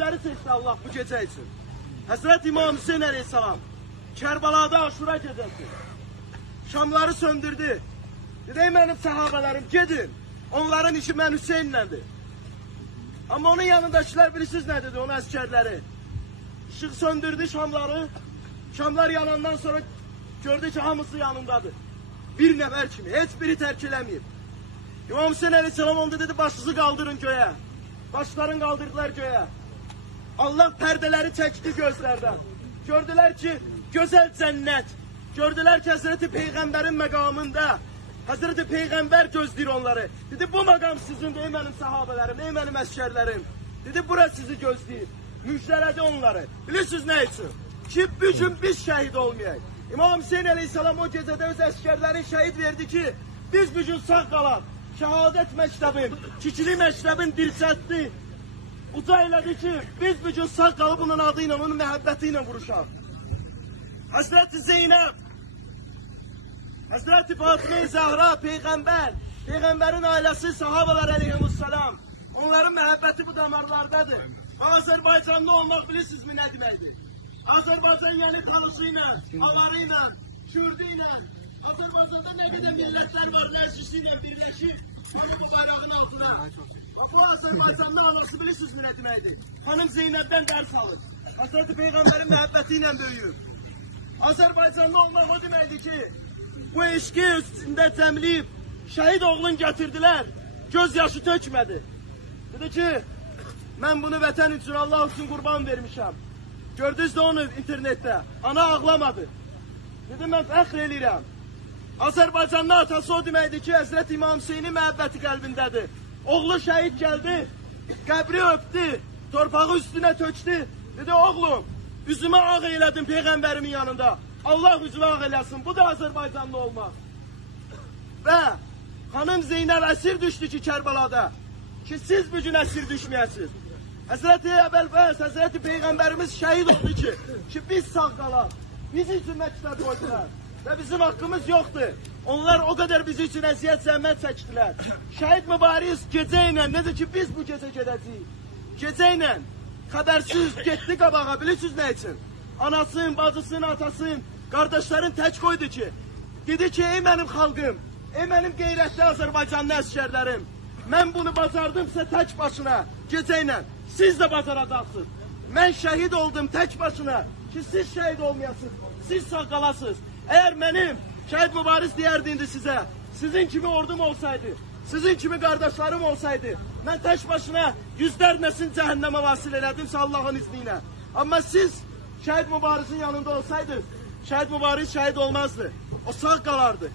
bizleri seçti Allah bu gece için. Hazreti İmam Hüseyin Aleyhisselam Kerbala'da Aşura gecesi şamları söndürdü. Dedi benim sahabelerim gidin. Onların işi ben Hüseyin'lendi. Ama onun yanındakiler bilirsiniz ne dedi onun askerleri. Işık söndürdü şamları. Şamlar yanandan sonra gördü ki hamısı yanındadır. Bir nefer kimi hiçbiri terk eləmeyip. İmam Hüseyin Aleyhisselam onda dedi başınızı kaldırın göğe. Başlarını kaldırdılar göğe. Allah perdeleri çekti gözlerden. Gördüler ki güzel cennet. Gördüler ki Hazreti Peygamber'in makamında. Hazreti Peygamber gözlür onları. Dedi bu makam sizin ey benim sahabelerim, ey benim askerlerim. Dedi burası sizi gözleyir. Müjdeledi onları. Bilirsiniz ne için? Ki bugün biz şehit olmayayız. İmam Hüseyin Aleyhisselam o gecede öz askerlerin şehit verdi ki biz bugün sağ kalan şehadet mektebin, kikili mektebin dirçətdi. Uca elədi ki biz bugün sağ kalıp bunun adıyla, onun məhəbbətiyle vuruşaq. Hazreti Zeynep, Hazreti Fatıma-i Zahra, Peygamber, Peygamberin ailesi, sahabeler aleyhisselam. Onların məhəbbəti bu damarlardadır. Azerbaycanlı olmak bilirsiniz mi ne deməkdir? Azerbaycan yani kalısıyla, avarıyla, Kürdüyle, Azerbaycan'da ne kadar milletler var, meclisiyle birleşip onu bu bayrağın altına. Bu Azerbaycanlı anası bilirsiniz mi ne deməkdir? Hanım Zeynep'ten ders alır. Hazreti Peygamber'in məhəbbətiyle büyüyür. Azerbaycanlı olmak o deməkdir ki, bu eşki üstünde cəmləyib, şehit oğlun getirdiler, gözyaşı tökmedi. Dedi ki, ben bunu vətən üçün, Allah üçün qurban vermişəm. Gördünüz de onu internette, ana ağlamadı. Dedim ben fəxr eləyirəm. Azerbaycanlı atası o deməkdir ki, Hazreti İmam Hüseyin'in məhəbbəti qəlbindədir. Oğlu şehit geldi, qəbri öptü, torpağı üstüne tökdü. Dedi oğlum, üzümü ağ eyledin Peygamberimin yanında. Allah üzümü ağ eylesin, bu da Azerbaycanlı olmaz. Ve hanım Zeynep esir düştü ki Kerbala'da. Ki siz bugün esir düşmeyesiniz. Hazreti Ebelfez, Hazreti Peygamberimiz şehit oldu ki biz sağ kalan. Biz için mektep koydular. Ve bizim hakkımız yoktu. Onlar o kadar bizi için eziyet zahmet çektiler. Şehit mübariz geceyle dedi ki biz bu gece gideceğiz. Geceyle habersiz gitti qabağa bilirsiniz ne için? Anasın, bacısın, atasın, kardeşlerin tek koydu ki. Dedi ki ey benim halkım, ey benim qeyrətli Azerbaycanlı əskerlerim. Ben bunu bacardımsa tek başına geceyle siz de bacaracaqsınız. Ben şehit oldum tek başına ki siz şehit olmayasınız. Siz sağ kalasınız. Eğer benim şehit mübariz diyerdindi size, sizin kimi ordum olsaydı, sizin kimi kardeşlerim olsaydı, ben tek başına yüzlercesin cehenneme vasıl eledimse Allah'ın izniyle. Ama siz şehit mübarizin yanında olsaydı, şehit mübariz şehit olmazdı. O sağ kalardı.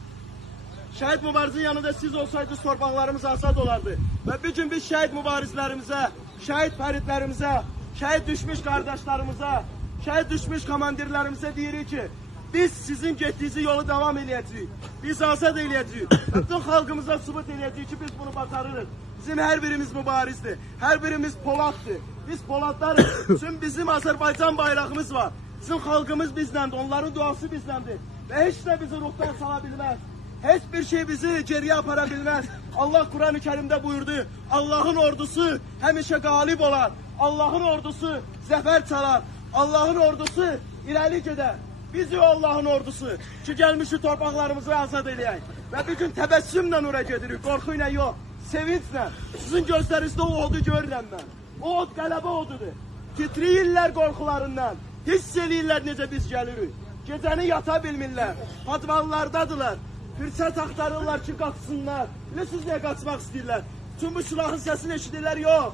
Şehit mübarizin yanında siz olsaydınız torpaqlarımız azad olardı. Ve bir gün biz şehit mübarizlerimize, şehit feritlerimize, şehit düşmüş kardeşlerimize, şehit düşmüş komandirlerimize deyirik ki biz sizin getdiyiniz yolu devam edeceğiz. Biz azad edeceğiz. Bütün halkımıza sübut edeceğiz ki biz bunu bacarırız. Bizim her birimiz mübarizdir. Her birimiz Polat'tır. Biz Polatlarız. Çünkü bizim Azerbaycan bayrağımız var. Bizim halkımız bizdendir. Onların duası bizdendir. Ve hiç de bizi ruhtan salabilmez. Hiçbir şey bizi geriye aparabilmez. Allah Kur'an-ı Kerim'de buyurdu. Allah'ın ordusu həmişə galip olar. Allah'ın ordusu zafer çalar. Allah'ın ordusu ileri gider. Bizi Allah'ın ordusu ki gelmişi torpaqlarımızı azad eləyək. Ve bir gün təbəssümlə ora gedirik. Qorxuyla yok. Sevinçlə. Sizin gözlerinizde o odu görürəm ben. O od qələbə odudur. Titriyirlər qorxularından. Hiss eləyirlər necə biz gəlirik. Gecəni yata bilmirlər. Padvallardadılar. Fürsət axtarırlar ki qaçsınlar. Bilirsiniz niyə qaçmaq istəyirlər? Tüm bu silahın səsini eşidirlər. Yox.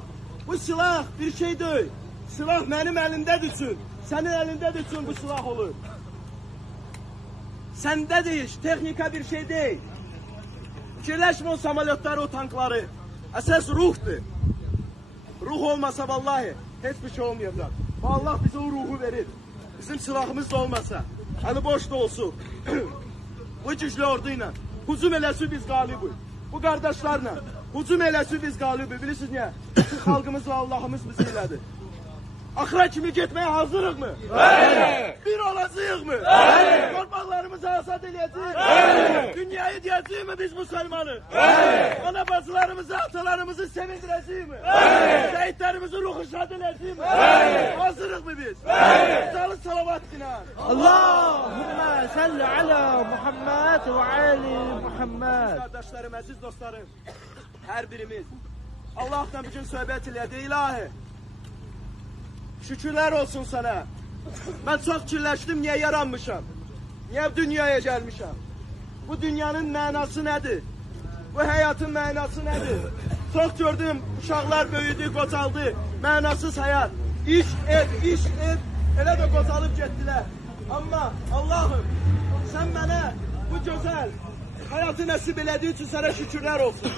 Bu silah bir şey deyil. Silah mənim əlimdədir üçün. Sənin əlindədir üçün bu silah olur. Səndə deyil. Texnika bir şey deyil. Fikirləşmə o samolyotları, o tankları. Əsas ruhdur. Ruh olmasa vallahi hiçbir şey olmayacak. Allah bize o ruhu verir. Bizim silahımız da olmasa. Hani boş da olsun. Bu güçlü orduyla hücum eləsi biz galibiz. Bu kardeşlerle hücum eləsi biz galibiz. Bilirsiniz niye? Halkımız ve Allah'ımız bizi elədi. Ahıra kimi getmeye hazırıq mı? Bir olacağıq mı? Torpaqlarımızı azad edəcəyik. Dünyayı diyəcəyik mi biz Müslümanı? Ana bacılarımızı, atalarımızı sevindirəcəyik mi? Şehitlerimizin ruhu şad edəcəyik mi? Hazırıq mı biz? Salı salavat dinar. Allahümme salli ala Muhammed ve ali Muhammed. Kardeşlerim, aziz dostlarım, her birimiz Allah'tan bugün söhbət elədi. İlahi, şükürler olsun sana. Ben çok kirləşdim, niye yaranmışam? Niye dünyaya gelmişim? Bu dünyanın mənası nedir? Bu hayatın mənası nedir? Çok gördüm, uşaqlar böyüdü, qocaldı, mənasız hayat. İş et, elə də qocalıp getdilər. Ama Allah'ım, sen bana bu güzel hayatı nasip elədiğin için sana şükürler olsun.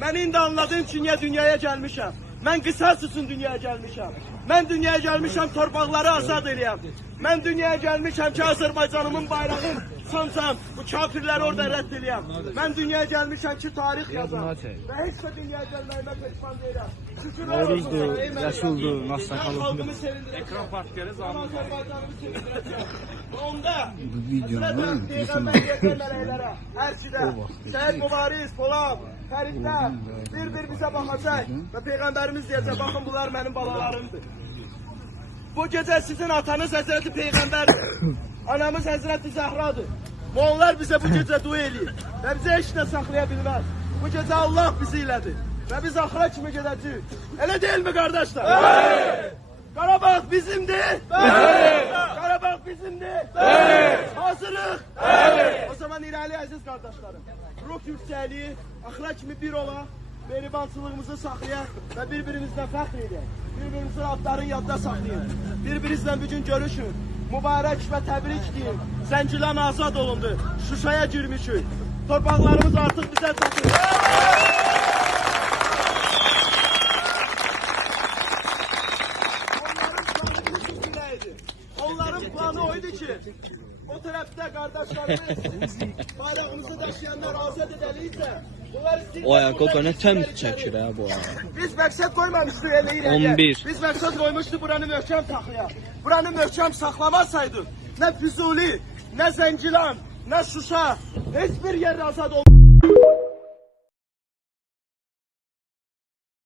Ben indi anladığım için niye dünyaya gelmişim. Ben qisas üçün dünyaya gelmişim. Ben dünyaya gelmişim torpaqları azad eləyəm. Ben dünyaya gelmişim ki Azerbaycanımın bayrağını sansam, bu kafirləri orada rədd eləyəm. Ben dünyaya gelmişim ki tarix yazam. Ve hiç de dünyaya gelməyimə peşman deyirəm. Şükürler olsun sana ey mənim. Yaşıldı, nasıl Ben xalqımı sevindirəcəm. Ekran partiyarı zamanı. Azerbaycanımı sevindirəcəm. Onda Hazreti Peygamber yeter mələklərə, ərkidə, Şəhid Mübariz, Polad, Fəridlər bir bizə baxacaq və Peygamberimiz deyəcək, baxın bunlar mənim balalarımdır. Bu gece sizin atanız Hazreti Peygamberdir. Anamız Hazreti Zahradır. Bu onlar bize bu gece dua eləyir və bizə heç nə saxlaya bilməz. Bu gece Allah bizi ilədir və biz axıra kimi gedəcəyik. Elə deyil mi kardeşler? Qarabağ bizimdir. Qarabağ bizimdir. Hazırıq. O zaman irəli əziz qardaşlarım. Ruh yüksəliyi, axıra kimi bir ola, mehribançılığımızı saxlayaq və bir-birimizlə fəxr edək. Bir-birimizin adlarını yadda saxlayın. Bir-birinizlə bugün görüşün. Mübarək və təbrik deyin. Zəncirlər azad olundu. Şuşaya girmişik. Torpaqlarımız artıq bizə çatır. Onların planı oydu ki, o tarafta kardeşlerimiz bayrağımızı taşıyanlar azad ediliyse, bunlar istəyir. O ayakkabı ne temiz çəkir ha bu arada. Biz məqsəd qoymamışdıq elə irəliyə. 11. Biz məqsəd qoymuşduq buranı möhkəm saxlayaq. Buranı möhkəm saxlamasaydıq, nə Füzuli, nə Zəngilan, nə Şuşa, heç bir yer azad olmaz.